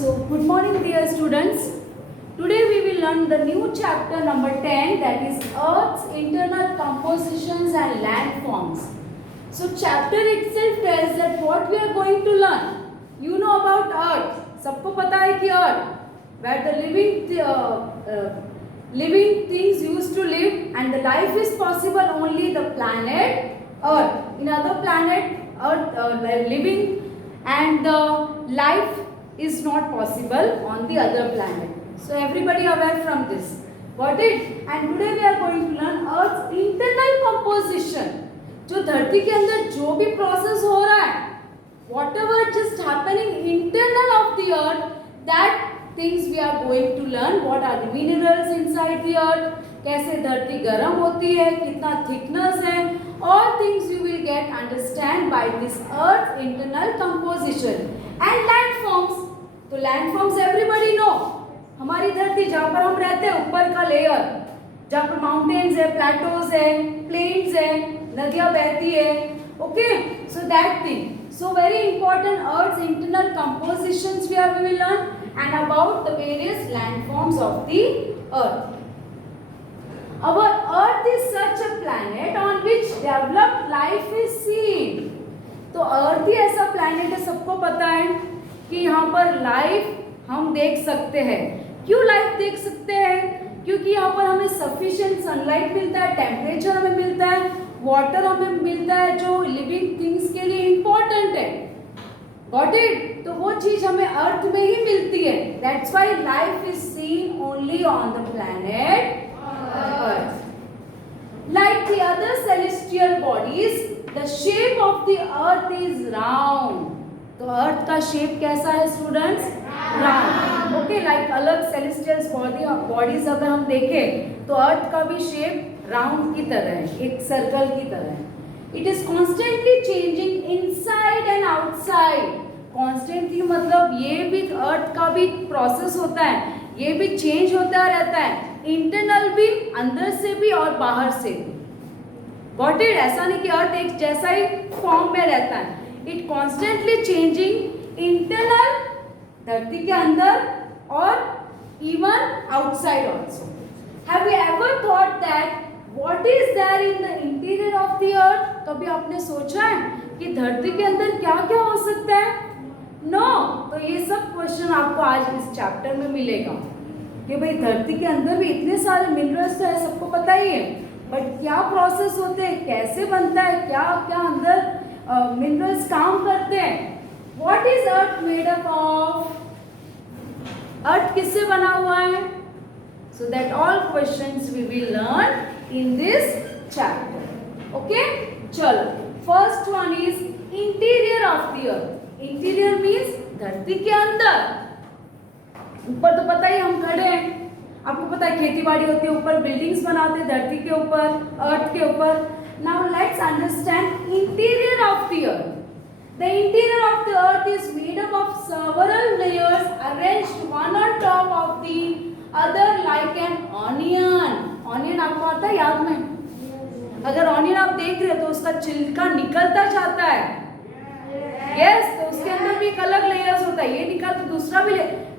So, good morning dear students. Today we will learn the new chapter number 10, that is Earth's internal compositions and landforms. So, chapter itself tells that what we are going to learn. You know about Earth. सबको पता है कि Earth, where the living things used to live and the life is possible only the planet Earth. In other planet Earth living and the life is not possible on the other planet. So everybody aware from this. Got it? And today we are going to learn Earth's internal composition. जो धरती के अंदर जो भी process हो रहा है, whatever just happening internal of the Earth, that things we are going to learn. What are the minerals inside the Earth? कैसे धरती गर्म होती है, कितना thickness है, all things you will get understand by this Earth internal composition and landforms. तो landforms everybody know. हमारी धरती जहाँ पर हम रहते हैं ऊपर का लेयर, जहाँ पर माउंटेन्स है, प्लेटोज है, प्लेन्स है, नदियाँ बहती है. Okay, so that thing. So very important Earth's internal compositions we will learn and about the various landforms of the Earth. Our Earth is such a planet on which developed life is seen. तो Earth ही ऐसा planet है, सबको पता है कि यहाँ पर life हम देख सकते हैं. क्यों लाइफ देख सकते हैं? क्योंकि यहाँ पर हमें सफिशिएंट सनलाइट मिलता है, टेम्परेचर हमें मिलता है, वाटर हमें मिलता है जो लिविंग थिंग्स के लिए इम्पोर्टेंट है. Got it? तो वो चीज हमें अर्थ में ही मिलती है. That's why life is seen only on the planet earth. Like the other celestial bodies, the shape of the earth is round. तो अर्थ का शेप कैसा है स्टूडेंट्स? राउंड. ओके, लाइक अलग सेलेस्टियल बॉडीज अगर हम देखें तो अर्थ का भी शेप राउंड की तरह है, एक सर्कल की तरह है. It is constantly changing inside and outside. Constantly मतलब ये भी अर्थ का भी प्रोसेस होता है, ये भी चेंज होता रहता है, इंटरनल भी, अंदर से भी और बाहर से भी. Got it? ऐसा नहीं कि अर्थ एक जैसा ही फॉर्म में रहता है. इट कॉन्स्टेंटली चेंजिंग इंटरनल, धरती के अंदर, और even outside also. Have you ever thought that what is there in the interior of the earth? कभी आपने सोचा है कि धरती के अंदर क्या क्या हो सकता है? नो. तो ये सब क्वेश्चन आपको आज इस चैप्टर में मिलेगा कि भाई धरती के अंदर भी इतने सारे मिनरल्स तो है, सबको पता ही है, बट क्या प्रोसेस होते हैं, कैसे बनता है, क्या क्या अंदर मिनरल्स काम करते हैं. What is earth made up of? Earth किससे बना हुआ है? So that all questions we will learn in this chapter. Okay, चलो. First one is interior of the earth. Interior means धरती के अंदर. ऊपर तो पता ही हम खड़े हैं, आपको पता है खेती बाड़ी होती है, ऊपर बिल्डिंग्स बनाते हैं धरती के ऊपर, अर्थ के ऊपर. Now let's understand interior of the earth. The interior of the earth is made up of several layers arranged one on top of the other like an onion. Onion आपको आता है याद में? अगर ऑनियन आप देख रहे हो तो उसका छिलका निकलता जाता है. यस, तो उसके अंदर भी एक अलग लेयर्स होता है, ये निकल तो दूसरा भी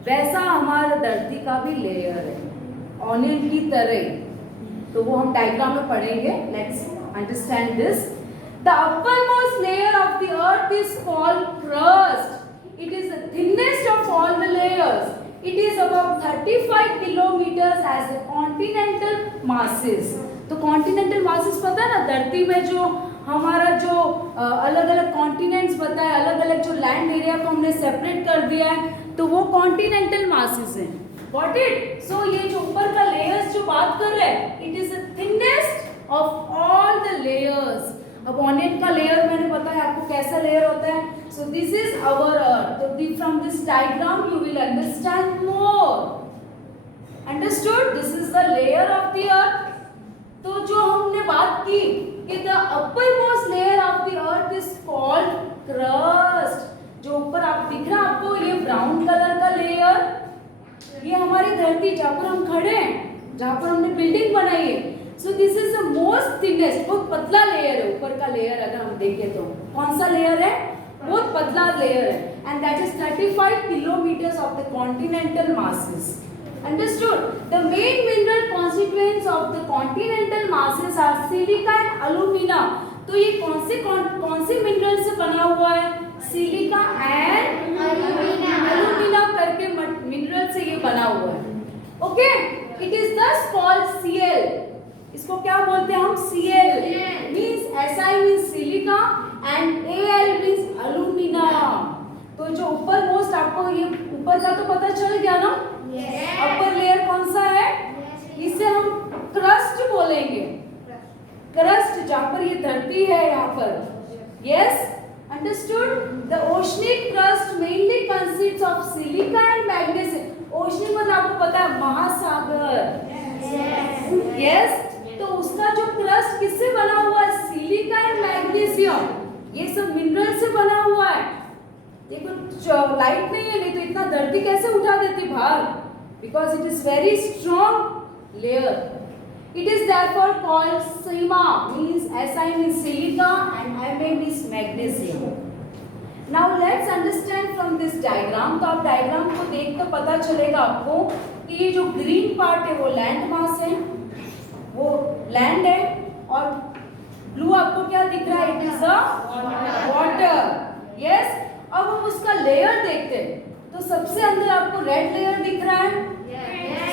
वैसा हमारा धरती का भी लेयर है, ऑनियन की तरह. तो वो हम डायग्राम में पढ़ेंगे. Let's understand this. The uppermost layer of the earth is called crust. It is the thinnest of all the layers. It is about 35 kilometers as a continental masses. तो continental masses पता है ना, धरती में जो हमारा जो अलग अलग कॉन्टिनेंट्स बताए, अलग अलग जो लैंड एरिया को हमने सेपरेट कर दिया है, तो वो कॉन्टिनेंटल मासेस हैं. Got it? So ये जो ऊपर का लेयर्स जो बात कर रहे हैं, it is the thinnest of all the layers. अब ऑनियन का लेयर मैंने बताया आपको कैसा लेयर होता है. So this is our earth. So from this diagram you will understand more. Understood? This is the layer of the earth. तो जो हमने बात की कि the uppermost layer of the earth is called crust. जो ऊपर आप दिख रहा है आपको, ये ब्राउन कलर का लेयर, ये हमारी धरती जहाँ पर हम खड़े हैं, जहाँ पर हमने बिल्डिंग बनाई है. So this is the most thinnest, बहुत पतला लेयर है ऊपर का लेयर. अगर हम देखें तो कौन सा लेयर है? बहुत पतला लेयर है, and that is 35 kilometers of the continental masses. Understood? The main mineral constituents of the continental masses are silica and alumina. तो ये कौन से मिनरल से बना हुआ है? सिलिका एंड अलुमिना करके मिनरल से ये बना हुआ है. Okay, it is thus called Cl. इसको क्या बोलते हैं हम? Cl means Si means silica and Al means अलुमिना. तो जो ऊपर मोस्ट आपको ये ऊपर का तो पता चल गया ना? अपर लेयर कौन सा है? इसे हम क्रस्ट बोलेंगे. क्रस्ट जहाँ पर ये धरती है यहाँ पर. Yes, understood. The oceanic crust mainly consists of silica and magnesium. Oceanic मतलब आपको पता है महासागर. यस, तो उसका जो क्रस्ट किससे बना हुआ है? Silica and magnesium. ये सब मिनरल से बना हुआ है. देखो लाइट नहीं है, नहीं तो इतना धरती कैसे उठा देती बाहर? Because it is very strong layer. It is therefore called SiMa, means Si means silica and Ma means magnesium. Now let's understand from this diagram. तो आप डायग्राम को देख कर पता चलेगा आपको कि ये जो ग्रीन पार्ट है वो लैंड मास है, वो लैंड है, और ब्लू आपको क्या दिख रहा है? It is a water. Yes, अब हम उसका लेयर देखते हैं. तो सबसे अंदर आपको रेड लेयर दिख रहा है.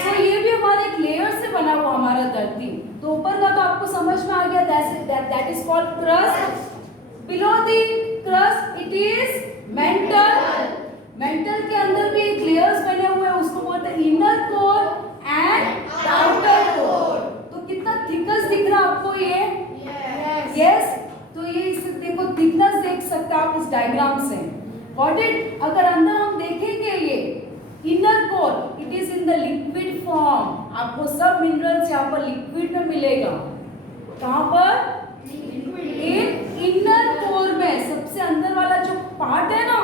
तो ये भी हमारे एक लेयर से बना हुआ हमारा धरती. तो ऊपर का तो आपको समझ में आ गया, that is called crust. Below the crust it is mental. Mental के अंदर भी एक लेयर्स बने हुए हैं, उसको बोलते हैं inner core and outer core. तो कितना थिकनेस दिख रहा है आपको ये? यस, तो ये इसे देखो थिकनेस देख सकते हैं आप इस डायग्राम से. Got it? अगर अंदर हम देखेंगे ये inner core, it is in the liquid form. आपको सब मिनरल्स यहाँ पर लिक्विड में मिलेगा. कहाँ पर? इन इनर कोर में. सबसे अंदर वाला जो पार्ट है ना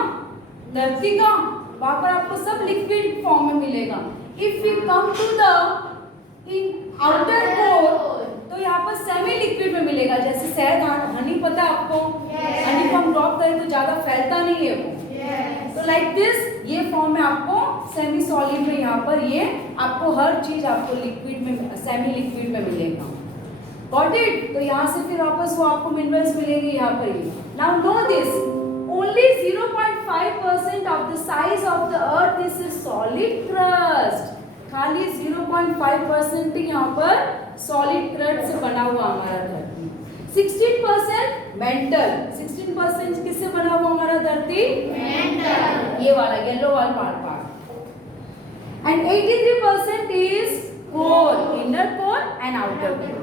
धरती का, वहां पर आपको सब लिक्विड फॉर्म में मिलेगा. If you come to the in outer core, तो यहाँ पर सेमी लिक्विड में मिलेगा. जैसे शहद, हनी पता है आपको? हनी को हम ड्रॉप करें तो ज्यादा फैलता नहीं है वो. तो लाइक दिस ये फॉर्म में आपको सेमी सॉलिड में यहाँ पर ये आपको हर चीज आपको लिक्विड में, सेमी लिक्विड में मिलेगा. Got it? तो यहाँ से फिर वापस वो आपको मिनरल्स मिलेंगे यहाँ पर ही. Now know this, only 0.5% of the size of the earth is solid crust. खाली 0.5% ही यहाँ पर सॉलिड क्रस्ट से बना हुआ हमारा धरती. 16% मेंटल. 16% किससे बना हुआ हमारा धरती? मेंटल. ये वाला येलो वाला part. And 83% is core, inner core and outer core.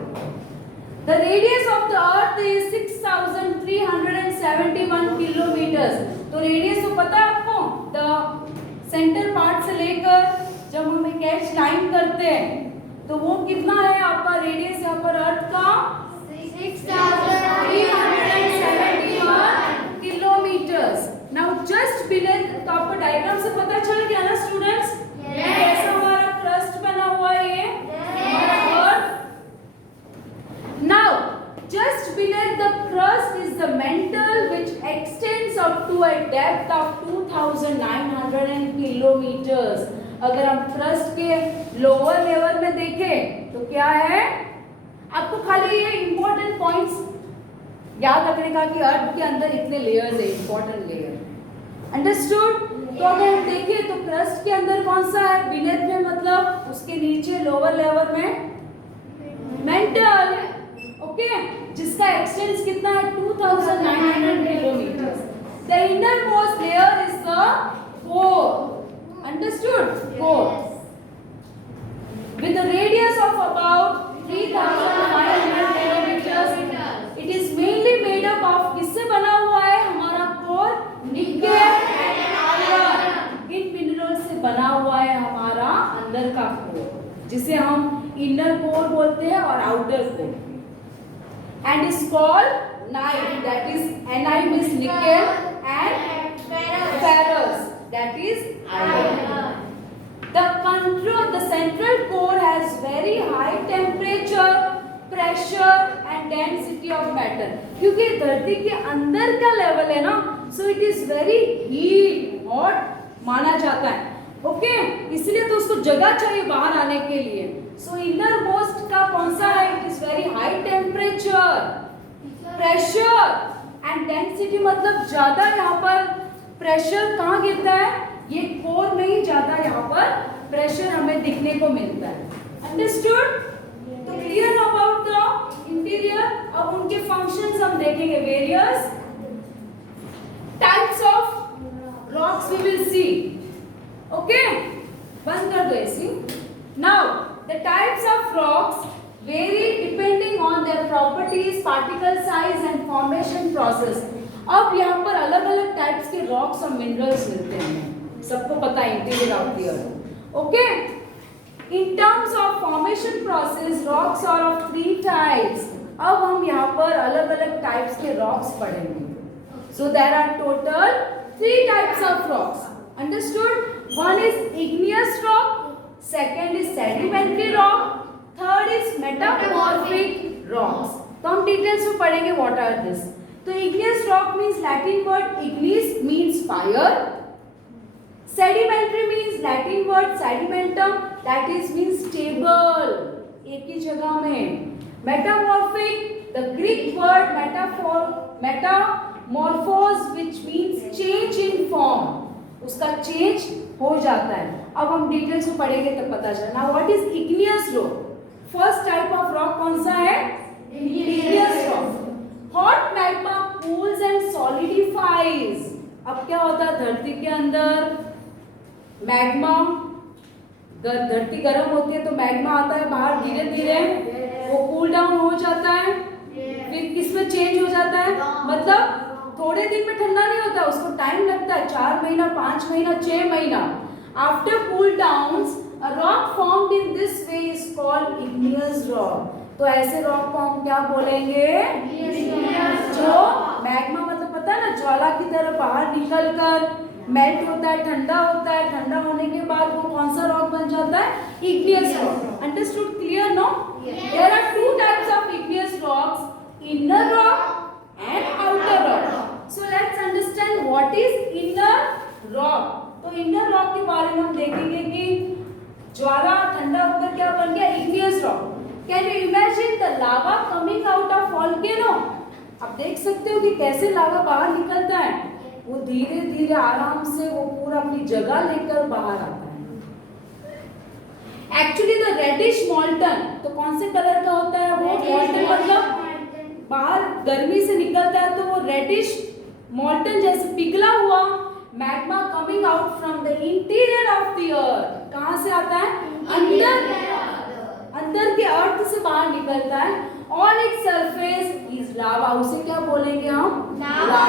The radius of the earth is 6371 kilometers. तो रेडियस तो पता है आपको? द सेंटर पार्ट से लेकर जब हम एक एच लाइन करते हैं तो वो कितना है आपका रेडियस यहाँ पर अर्थ का? 6371 kilometers. Now just below, तो आपको डायग्राम से पता चल गया ना स्टूडेंट्स? कैसा हमारा क्रस्ट बना हुआ है ये? Now, just below the crust is the mantle which extends up to a depth of 2900 kilometers. अगर हम क्रस्ट के लोअर लेवल में देखें तो क्या है? आपको खाली ये इंपॉर्टेंट पॉइंट्स याद रखने का कि अर्थ के अंदर इतने लेयर्स है, इंपॉर्टेंट लेयर. अंडरस्टूड? तो अगर हम देखें तो क्रस्ट के अंदर कौन सा है? बीनेथ में मतलब उसके नीचे लोअर लेवल में मेंटल. ओके, जिसका एक्सटेंस कितना है? 2900 kilometre. The inner most layer is the core. Understood? Core with a radius of about 3500 kilometers. It is mainly made up of किससे बना हुआ है हमारा core? Nickel and iron. In mineral से बना हुआ है हमारा अंदर का कोर, जिसे हम इनर कोर बोलते हैं और outer core. And is called Ni, that is Ni means nickel and ferrous, that is iron. The central core has very high temperature, pressure and density of matter. क्योंकि धरती के अंदर का लेवल है ना, so it is very heat hot माना जाता है। ओके, इसलिए तो उसको जगह चाहिए बाहर आने के लिए। सो इनर मोस्ट का कौन सा है? It is very high temperature, pressure and density, मतलब ज्यादा यहाँ पर प्रेशर कहाँ गिरता है? ये कोर में ही ज्यादा यहाँ पर प्रेशर हमें दिखने को मिलता है। अंडरस्टूड? तो क्लियर अबाउट द इंटीरियर। अब उनके फंक्शंस हम देखेंगे। Various types of rocks we will see. Okay, बंद कर दो AC. Now the types of rocks vary depending on their properties, particle size and formation process। अब यहाँ पर अलग अलग टाइप्स के रॉक्स और मिनरल्स मिलते हैं, सबको पता है interior of the earth. Okay, in terms of formation process rocks are of 3 types. अब हम यहाँ पर अलग अलग टाइप्स के रॉक्स पढ़ेंगे। So there are total 3 types of rocks. Understood? One is igneous rock, second is sedimentary rock, third is metamorphic rocks. तो हम डिटेल्स में पढ़ेंगे व्हाट आर दिस। तो igneous rock means Latin word ignis means fire, sedimentary means Latin word sedimentum that is means stable, एक ही जगह में। metamorphic the Greek word metamorphose which means change in form, उसका change हो जाता है। अब हम डिटेल्स में पढ़ेंगे तब पता चला। Now what is igneous rock? First type of rock कौन सा है? igneous rock। Hot magma cools and solidifies. अब क्या होता है धरती के अंदर? मैग्मा, धरती गर्म होती है तो मैग्मा आता है बाहर, धीरे धीरे वो कूल डाउन हो जाता है, फिर किसमें चेंज हो जाता है? मतलब थोड़े दिन में ठंडा नहीं होता, उसको टाइम लगता है, 4 महीना, 5 महीना, 6 महीना। After cool down A rock formed in this way is called igneous rock। तो ऐसे रॉक को हम क्या बोलेंगे? जो मैग्मा, मतलब पता है ना, ज्वाला की तरह बाहर निकलकर मेल्ट होता है, ठंडा होता है, ठंडा होने के बाद वो कौन सा रॉक बन जाता है? igneous rock। Understood? Clear? No? There are 2 types of igneous rocks, inner rock and outer rock। So let's understand what is inner rock। तो inner rock के बारे में हम देखेंगे कि ज्वाला ठंडा होकर क्या बन गया? igneous rock। Can you imagine the lava coming out of volcano? आप देख सकते हो कि कैसे लावा बाहर निकलता है। वो धीरे धीरे आराम से वो पूरा अपनी जगह लेकर बाहर आता है। एक्चुअली द रेडिश मॉल्टन, तो कौन से कलर का होता है वो? मॉल्टन मतलब बाहर गर्मी से निकलता है तो वो रेडिश मॉल्टन जैसे पिघला हुआ magma coming out from the interior of the अर्थ। कहाँ से आता है? अंदर के अर्थ से बाहर निकलता है। On its surface is lava, उसे क्या बोलेंगे हम? Lava.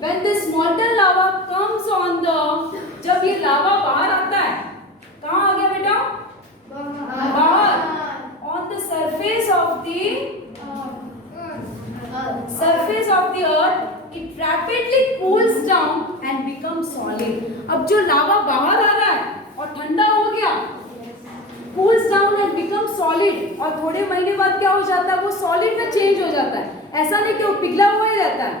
When this molten lava comes on the, जब ये लावा बाहर आता है, कहाँ आ गया बेटा? बाहर। On the surface of the earth it rapidly cools down and becomes solid। अब जो लावा बाहर आ रहा है और ठंडा हो गया, cools down and becomes solid, और थोड़े महीने बाद क्या हो जाता है? वो solid में change हो जाता है। ऐसा नहीं कि वो पिघला हुआ ही रहता है,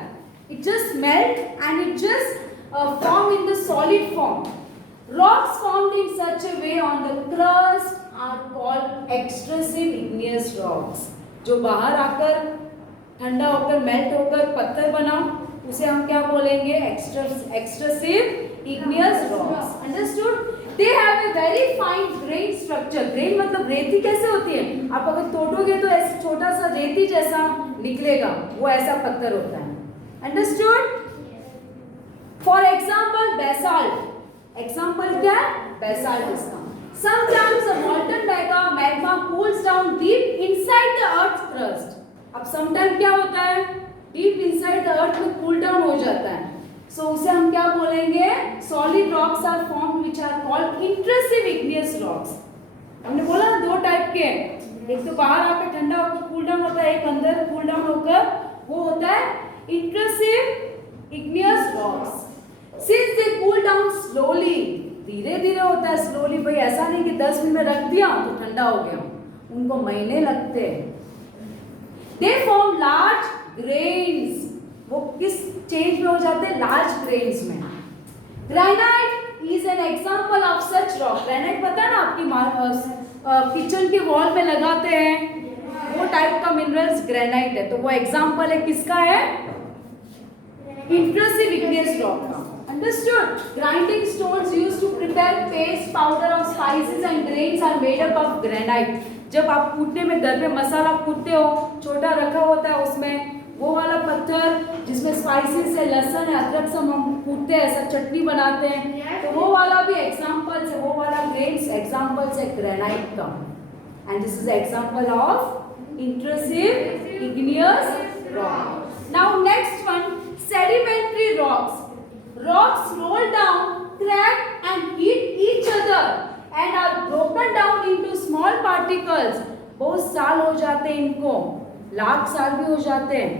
it just melt and it just form in the solid form। Rocks formed in such a way on the crust are called extrusive igneous rocks। जो बाहर आकर ठंडा होकर मेल्ट होकर पत्थर बना, उसे हम क्या बोलेंगे? Extrusive igneous rocks। Understood? They have a very fine grain structure. Grain मतलब रेती कैसे होती है? आप अगर तोड़ोगे तो ऐसे छोटा सा रेती जैसा निकलेगा, वो ऐसा पत्थर होता है। Understood? For example basalt. Example क्या है? बेसाल्ट इसका। Sometimes a molten magma cools down deep inside the earth's crust। अब समटाइम क्या होता है? डीप इनसाइड द अर्थ में कूल डाउन हो जाता है। सो उसे हम क्या बोलेंगे? Solid rocks are formed which are called intrusive igneous rocks. हमने बोला ना 2 टाइप के, एक तो बाहर आकर ठंडा होकर कूल डाउन होता है, एक अंदर कूल डाउन होकर वो होता है intrusive igneous rocks. Since they cool down slowly, धीरे धीरे होता है, स्लोली, भाई ऐसा नहीं कि 10 मिनट में रख दिया तो ठंडा हो गया, उनको महीने लगते हैं। They form large grains। वो किस चेंज में हो जाते हैं लार्ज ग्रेन्स में। Granite is an example of such rock. Granite पता है ना आपकी किचन के वॉल में लगाते हैं, वो टाइप का मिनरल्स ग्रेनाइट है। तो वो एग्जांपल है किसका है? इंट्रूसिव इग्नियस रॉक का। Understood? Grinding stones used to prepare paste powder of spices and grains are made up of granite. जब आप कूटने में घर में मसाला कूटते हो, छोटा रखा होता है उसमें, वो वाला पत्थर जिसमें स्पाइसेस है, लहसुन है, अदरक सब हम कूटते हैं, ऐसा चटनी बनाते हैं, तो वो वाला भी एग्जांपल्स है, वो वाला ग्रेन्स एग्जांपल्स है ग्रेनाइट का। And this is example of intrusive igneous rock. Now next one, sedimentary rocks. Rocks roll down, crack and hit each other and are broken down into small particles. बहुत साल हो जाते हैं इनको, लाख साल भी हो जाते हैं।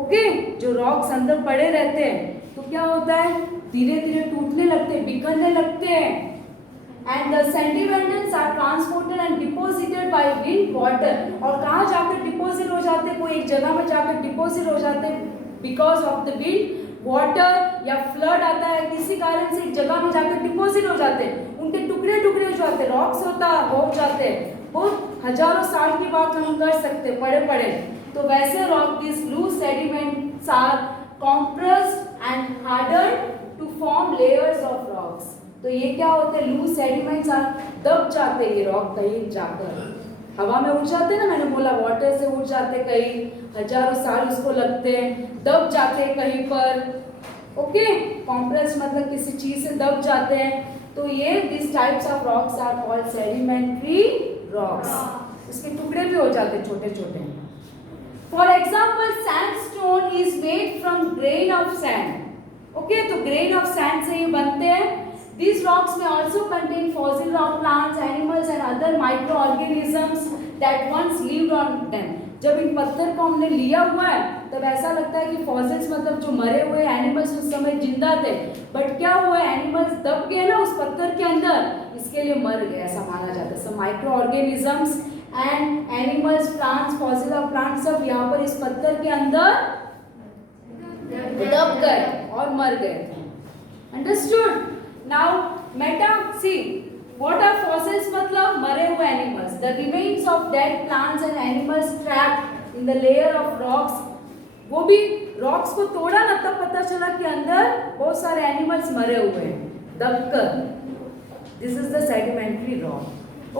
ओके, जो रॉक्स अंदर पड़े रहते हैं तो क्या होता है, धीरे धीरे टूटने लगते हैं, बिखरने लगते हैं। And the sediments are transported and deposited by wind, water. और कहाँ जाकर डिपोजिट हो जाते हैं, कोई एक जगह में जाकर डिपोजिट हो जाते हैं because of the wind, water या फ्लड आता है, किसी कारण से एक जगह में जाकर डिपॉजिट हो जाते हैं, उनके टुकड़े टुकड़े हो जाते हैं, रॉक्स हो जाते हैं। बहुत हजारों साल की बात हम कर सकते हैं पड़े पड़े। तो वैसे rock, this loose sediments are compressed and harden to form layers of rocks. तो ये क्या होते हैं, लूज सेडिमेंट्स आर, दब जाते हैं ये रॉक कहीं जाकर, हवा में उड़ जाते हैं ना, मैंने बोला वाटर से उड़ जाते, कहीं हजारों साल उसको लगते हैं, दब जाते हैं कहीं पर। ओके, कॉम्प्रेस मतलब किसी चीज से दब जाते हैं। तो ये this types of rocks are called sedimentary rocks. इसके टुकड़े भी हो जाते हैं छोटे छोटे। For example, sandstone is made from grain of sand. Okay, तो ग्रेन ऑफ सैंड से ये बनते हैं। These rocks may also contain fossil rock plants, animals and other microorganisms that once lived on them. जब इन पत्थर को हमने लिया हुआ है तब ऐसा लगता है कि फॉसिल्स मतलब जो मरे हुए एनिमल्स उस समय जिंदा थे, बट क्या हुआ, एनिमल्स दब गए ना उस पत्थर के अंदर, इसके लिए मर गए ऐसा माना जाता है। सब micro organisms and animals, plants, fossil of plants सब यहाँ पर इस पत्थर के अंदर दब गए और मर गए थे। Understood? Now, see, what are fossils? मतलब मरे हुए animals. The remains of dead plants and animals trapped in the layer of rocks. वो भी rocks को तोड़ा ना तब पता चला कि अंदर बहुत सारे animals मरे हुए हैं दबकर। This is the sedimentary rock.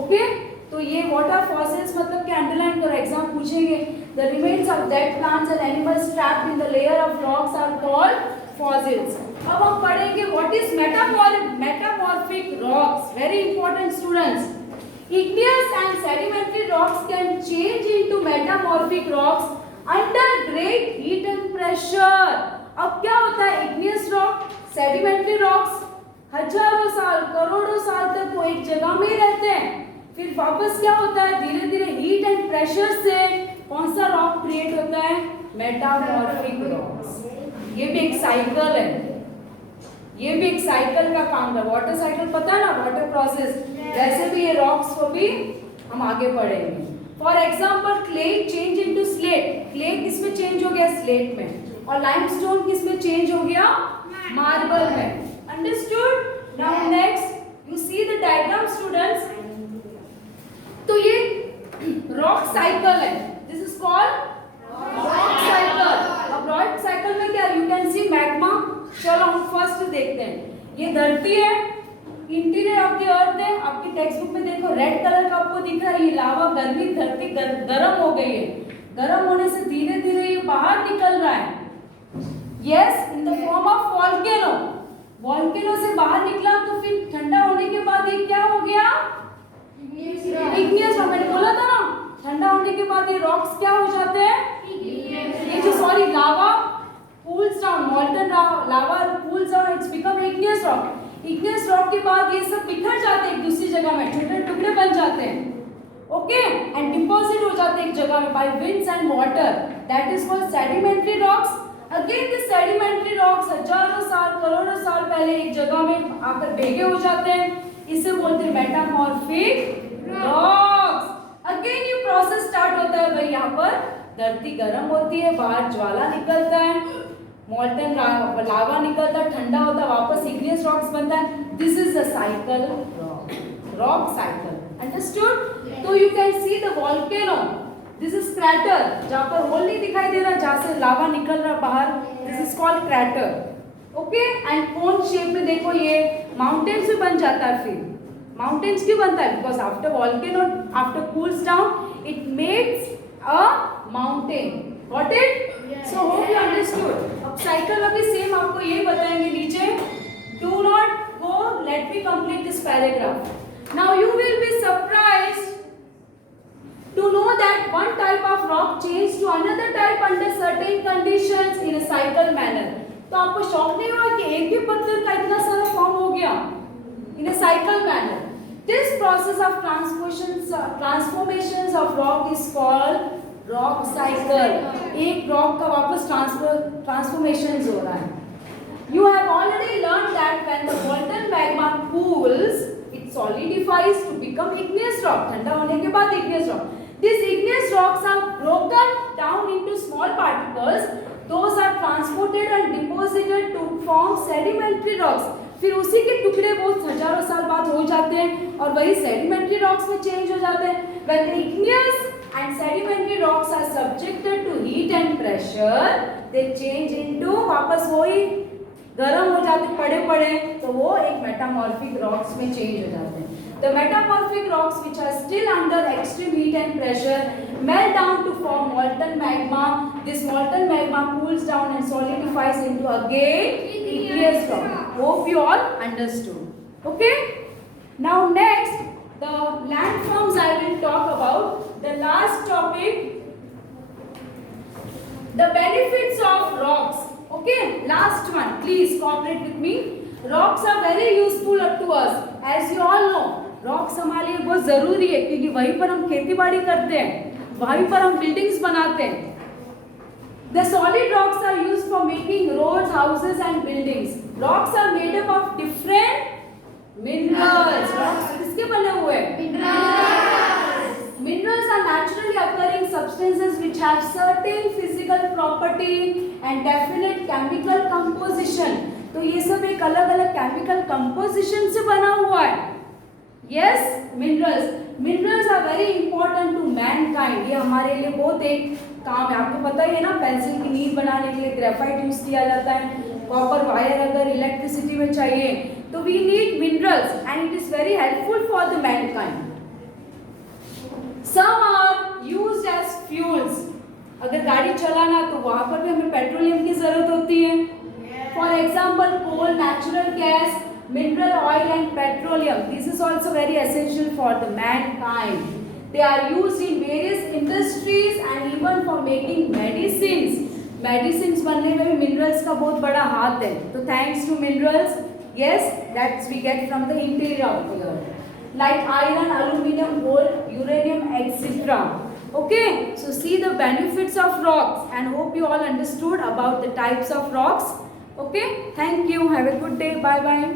Okay? तो ये what are fossils मतलब क्या, अंडरलाइन करो, एग्जाम पूछेंगे। The remains of dead plants and animals trapped in the layer of rocks are called fossils. अब हम पढ़ेंगे what is metamorphic rocks. Very important students, igneous and sedimentary rocks can change into metamorphic rocks under great heat and pressure. अब क्या होता है, igneous rock, sedimentary rocks हजारों साल, करोड़ों साल तक वो एक जगह में ही रहते हैं, फिर वापस क्या होता है, धीरे धीरे हीट एंड प्रेशर से कौन सा रॉक क्रिएट होता है, मेटामॉर्फिक रॉक्स। ये भी एक साइकिल है, ये भी एक साइकिल का काम है। वाटर साइकिल पता है ना, वाटर प्रोसेस, वैसे भी ये रॉक्स को भी हम आगे पढ़ेंगे। For example, clay change into slate. Clay किसमें चेंज हो गया, स्लेट में। और लाइमस्टोन किसमें चेंज हो गया, मार्बल में। Understood? Now next you see the diagram students. तो ये रॉक साइकिल है, this is called rock cycle. अब रॉक साइकिल में क्या, यू कैन सी मैग्मा। चलो हम फर्स्ट देखते हैं। ये धरती है, इंटीरियर ऑफ द अर्थ है। आपकी टेक्स्ट बुक में देखो रेड कलर का आपको दिख रहा है, ये लावा, गर्मी, धरती गर्म हो गई है। गर्म होने से धीरे धीरे ये बाहर निकल रहा है। Yes, in the form of volcano. Volcano से बाहर निकला तो फिर ठंडा होने के बाद ये क्या हो गया, इग्नियस। मैंने बोला था ना, ठंडा होने के बाद ये रॉक्स क्या हो जाते हैं, ये जो sorry lava cools down, molten lava cools down, it's become igneous rock. Igneous rock के बाद ये सब बिखर जाते हैं एक दूसरी जगह में, छोटे टुकड़े बन जाते हैं। ओके, एंड डिपॉजिट हो जाते हैं एक जगह में by winds and water. That is called sedimentary rocks. Again, the sedimentary rocks हजारों साल, करोड़ों साल पहले एक जगह में आकर भेगे हो जाते हैं, इसे बोलते हैं मेटामॉर्फिक रॉक्स। अगेन ये प्रोसेस स्टार्ट होता है भाई, यहाँ पर धरती गर्म होती है, बाहर ज्वाला निकलता है, molten lava निकलता, ठंडा होता, वापस igneous rocks बनता है. This is the cycle, rock cycle. Understood? So you can see the volcano. This is crater. जहाँ पर होल नहीं दिखाई दे रहा, जहाँ से लावा निकल रहा बाहर. This is called crater. Okay? And cone shape में देखो ये mountains भी बन जाता है फिर. Mountains क्यों बनता है? Because after volcano, after cools down, it makes a mountain. Got it? So hope you understood. अब cycle में भी same आपको ये बताएंगे नीचे. Do not go. Let me complete this paragraph. Now you will be surprised to know that one type of rock changes to another type under certain conditions in a cycle manner. तो आपको shock नहीं हुआ कि एक ही पत्थर का इतना सारा फॉर्म हो गया in a cycle manner. This process of transformations of rock is called rock cycle. एक rock का वापस transformations हो रहा है. You have already learned that when the molten magma cools, it solidifies to become igneous rock. ठंडा होने के बाद igneous rock. These igneous rocks are broken down into small particles. Those are transported and deposited to form sedimentary rocks. फिर उसी के टुकड़े बहुत हजारों साल बाद हो जाते हैं और वही sedimentary rocks में change हो जाते हैं. When the igneous and sedimentary rocks are subjected to heat and pressure, they change into वापस वही गर्म हो जाते पड़े तो वो एक मेटामॉर्फिक रॉक्स में चेंज हो जाते हैं. The metamorphic rocks which are still under extreme heat and pressure melt down to form molten magma. This molten magma cools down and solidifies into again igneous rock. Hope you all understood. Okay? Now next, the landforms I will talk about. The last topic, the benefits of rocks. Okay, last one. Please cooperate with me. Rocks are very useful to us. As you all know, rocks हमारे लिए बहुत ज़रूरी है क्योंकि वहीं पर हम खेती बाड़ी करते हैं, वहीं पर हम बिल्डिंग्स बनाते हैं. The solid rocks are used for making roads, houses and buildings. Rocks are made up of different minerals. Rocks किसके बने हुए हैं? Minerals. Minerals are naturally occurring substances which have certain physical property and definite chemical composition. तो ये सब एक अलग-अलग chemical composition से बना हुआ है. Yes, minerals. Minerals are very important to mankind. ये हमारे लिए बहुत एक काम है. आपको पता ही है ना, पेंसिल की नीब बनाने के लिए ग्रेफाइट यूज किया जाता है. कॉपर वायर अगर इलेक्ट्रिसिटी में चाहिए तो we need minerals and it is very helpful for the mankind. Some are used as fuels. अगर गाड़ी चलाना तो वहाँ पर भी हमें पेट्रोलियम की जरूरत होती है. For example, coal, natural gas, mineral oil and petroleum. This is also very essential for the mankind. They are used in various industries and even for making medicines. Medicines बनने में भी minerals का बहुत बड़ा हाथ है. तो thanks to minerals, yes, that we get from the interior of the earth, like iron, aluminum, gold, uranium, etc. Okay, so see the benefits of rocks and hope you all understood about the types of rocks. Okay, thank you. Have a good day. Bye bye.